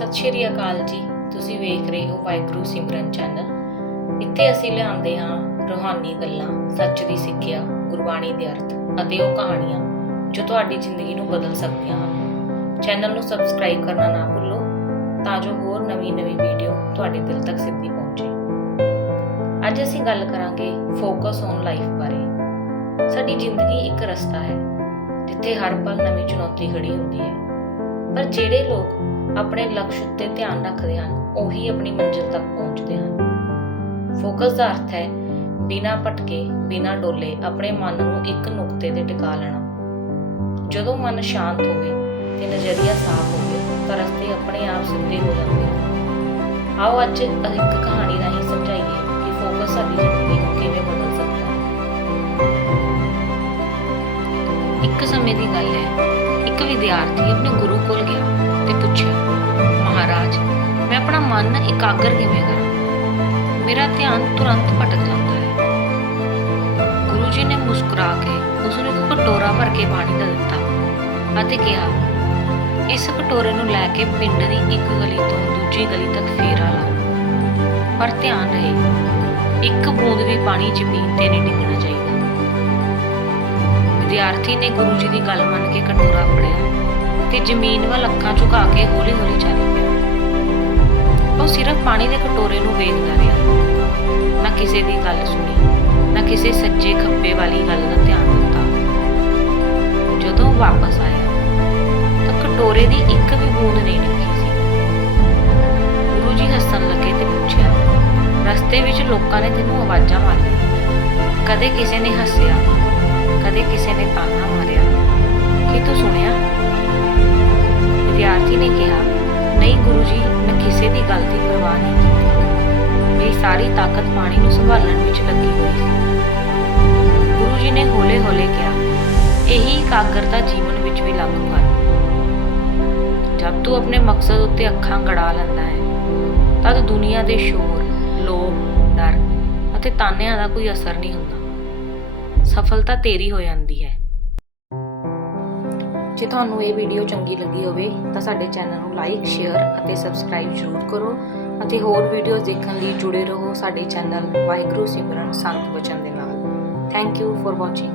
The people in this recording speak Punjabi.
ਸਤਿ ਸ਼੍ਰੀ ਅਕਾਲ ਜੀ। ਤੁਸੀਂ ਵੇਖ ਰਹੇ ਹੋ ਵਾਹਿਗੁਰੂ ਸਿਮਰਨ ਚੈਨਲ। ਇੱਥੇ ਅਸੀਂ ਲਿਆਉਂਦੇ ਹਾਂ ਰੂਹਾਨੀ ਗੱਲਾਂ, ਸੱਚ ਦੀ ਸਿੱਖਿਆ, ਗੁਰਬਾਣੀ ਦੇ ਅਰਥ ਅਤੇ ਉਹ ਕਹਾਣੀਆਂ ਜੋ ਤੁਹਾਡੀ ਜ਼ਿੰਦਗੀ ਨੂੰ ਬਦਲ ਸਕਦੀਆਂ ਹਨ। ਚੈਨਲ ਨੂੰ ਸਬਸਕ੍ਰਾਈਬ ਕਰਨਾ ਨਾ ਭੁੱਲੋ ਤਾਂ ਜੋ ਹੋਰ ਨਵੀਂ-ਨਵੀਂ ਵੀਡੀਓ ਤੁਹਾਡੇ ਦਿਲ ਤੱਕ ਸਿੱਧੀ ਪਹੁੰਚੇ। ਅੱਜ ਅਸੀਂ ਗੱਲ ਕਰਾਂਗੇ ਫੋਕਸ ਔਨ ਲਾਈਫ ਬਾਰੇ। ਸਾਡੀ ਜ਼ਿੰਦਗੀ ਇੱਕ ਰਸਤਾ ਹੈ, ਜਿੱਥੇ ਹਰ ਪਲ ਨਵੀਂ ਚੁਣੌਤੀ ਖੜੀ ਹੁੰਦੀ ਹੈ। ਪਰ ਜਿਹੜੇ ਲੋਕ ਆਪਣੇ ਲਕਸ਼ ਉੱਤੇ ਧਿਆਨ ਰੱਖਦੇ ਹਨ, ਉਹੀ ਆਪਣੀ ਮੰਜ਼ਿਲ ਤੱਕ ਪਹੁੰਚਦੇ ਹਨ। ਫੋਕਸ ਦਾ ਅਰਥ ਹੈ ਬਿਨਾਂ ਭਟਕੇ, ਬਿਨਾਂ ਡੋਲੇ ਆਪਣੇ ਮਨ ਨੂੰ ਇੱਕ ਨੁਕਤੇ ਤੇ ਟਿਕਾ ਲੈਣਾ। ਜਦੋਂ ਮਨ ਸ਼ਾਂਤ ਹੋਵੇ ਤੇ ਨਜ਼ਰੀਆ ਸਾਫ਼ ਹੋਵੇ, ਤਾਂ ਰਸਤੇ ਆਪਣੇ ਆਪ ਸਿੱਧੇ ਹੋ ਜਾਂਦੇ ਹਨ। ਆਓ ਅੱਜ ਇੱਕ ਕਹਾਣੀ ਰਾਹੀਂ ਸਮਝਾਈਏ ਕਿ ਫੋਕਸ ਸਾਡੀ ਜ਼ਿੰਦਗੀ ਨੂੰ ਕਿਵੇਂ ਬਦਲ ਸਕਦਾ ਹੈ। ਇੱਕ ਸਮੇਂ ਦੀ ਗੱਲ ਹੈ, ਇੱਕ ਵਿਦਿਆਰਥੀ ਆਪਣੇ ਗੁਰੂ ਕੋਲ ਗਿਆ। ਤੇ ਪੁੱਛਿਆ, ਮਹਾਰਾਜ, ਮੈਂ ਆਪਣਾ ਮਨ ਇਕਾਗਰ ਕਿਵੇਂ ਕਰਾਂ? ਮੇਰਾ ਧਿਆਨ ਤੁਰੰਤ ਭਟਕ ਜਾਂਦਾ ਹੈ। ਗੁਰੂ ਜੀ ਨੇ ਮੁਸਕਰਾ ਕੇ ਉਸ ਨੂੰ ਇੱਕ ਕਟੋਰਾ ਭਰ ਕੇ ਪਾਣੀ ਦਾ ਦਿੱਤਾ ਅਤੇ ਕਿਹਾ, ਇਸ ਕਟੋਰੇ ਨੂੰ ਲੈ ਕੇ ਪਿੰਡ ਦੀ ਇੱਕ ਗਲੀ ਤੋਂ ਦੂਜੀ ਗਲੀ ਤੱਕ ਫੇਰਾ ਲਾ ਪਰ ਧਿਆਨ ਰਹੇ, ਇੱਕ ਬੂੰਦ ਵੀ ਪਾਣੀ ਜ਼ਮੀਨ ਤੇ ਨਹੀਂ ਡਿੱਗਣਾ ਚਾਹੀਦਾ। ਵਿਦਿਆਰਥੀ ਨੇ ਗੁਰੂ ਜੀ ਦੀ ਗੱਲ ਮੰਨ ਕੇ ਕਟੋਰਾ ਫੜਿਆ ਤੇ ਜ਼ਮੀਨ ਵੱਲ ਅੱਖਾਂ ਝੁਕਾ ਕੇ ਹੌਲੀ-ਹੌਲੀ ਚੱਲ ਪਿਆ। ਉਹ ਸਿਰਫ ਪਾਣੀ ਦੇ ਕਟੋਰੇ ਨੂੰ ਵੇਖਦਾ ਰਿਹਾ। ਨਾ ਕਿਸੇ ਦੀ ਗੱਲ ਸੁਣੀ, ਨਾ ਕਿਸੇ ਸੱਜੇ ਖੱਬੇ ਵਾਲੀ ਗੱਲ ਦਾ ਧਿਆਨ ਦਿੱਤਾ। ਜਦੋਂ ਉਹ ਵਾਪਸ ਆਇਆ, ਤਾਂ ਕਟੋਰੇ ਦੀ ਇੱਕ ਵੀ ਬੂੰਦ ਨਹੀਂ ਡਿੱਗੀ ਸੀ। ਗੁਰੂ ਜੀ ਹੱਸਣ ਲੱਗੇ ਤੇ ਪੁੱਛਿਆ, ਰਸਤੇ ਵਿੱਚ ਲੋਕਾਂ ਨੇ ਤੈਨੂੰ ਆਵਾਜ਼ਾਂ ਮਾਰੀਆਂ? ਕਦੇ ਕਿਸੇ ਨੇ ਹੱਸਿਆ? ਕਦੇ ਕਿਸੇ ਨੇ ਤਾਨਾ ਮਾਰਿਆ। ਕੀ ਤੂੰ ਸੁਣਿਆ? ਵਿਦਿਆਰਥੀ ਨੇ ਕਿਹਾ, ਨਹੀਂ ਗੁਰੂ ਜੀ, ਮੈਂ ਕਿਸੇ ਦੀ ਗੱਲ ਦੀ ਪਰਵਾਹ ਨਹੀਂ ਕੀਤੀ। ਮੇਰੀ ਸਾਰੀ ਤਾਕਤ ਪਾਣੀ ਨੂੰ ਸੰਭਾਲਣ ਵਿੱਚ ਲੱਗੀ ਹੋਈ ਸੀ। ਗੁਰੂ ਜੀ ਨੇ ਹੌਲੇ-ਹੌਲੇ ਕਿਹਾ, ਇਹੀ ਇਕਾਗਰਤਾ ਜੀਵਨ ਵਿੱਚ ਵੀ ਲਾਗੂ ਕਰ। ਜਦ ਤੂੰ ਆਪਣੇ ਮਕਸਦ ਉੱਤੇ ਅੱਖਾਂ ਗੜਾ ਲੈਂਦਾ ਹੈ, ਤਦ ਦੁਨੀਆ ਦੇ ਸ਼ੋਰ, ਲੋਭ, ਡਰ ਅਤੇ ਤਾਨਿਆਂ ਦਾ ਕੋਈ ਅਸਰ ਨਹੀਂ ਹੁੰਦਾ। ਸਫਲਤਾ ਤੇਰੀ ਹੋ ਜਾਂਦੀ ਹੈ। ਜੇ ਤੁਹਾਨੂੰ ਇਹ ਵੀਡੀਓ ਚੰਗੀ ਲੱਗੀ ਹੋਵੇ, ਤਾਂ ਸਾਡੇ ਚੈਨਲ ਨੂੰ ਲਾਈਕ ਸ਼ੇਅਰ ਅਤੇ ਸਬਸਕ੍ਰਾਈਬ ਜ਼ਰੂਰ ਕਰੋ ਅਤੇ ਹੋਰ ਵੀਡੀਓਜ਼ ਦੇਖਣ ਲਈ ਜੁੜੇ ਰਹੋ ਸਾਡੇ ਚੈਨਲ ਵਾਹਿਗੁਰੂ ਸਿਮਰਨ ਸੰਤ ਬਚਨ ਦੇ ਨਾਲ। Thank you for watching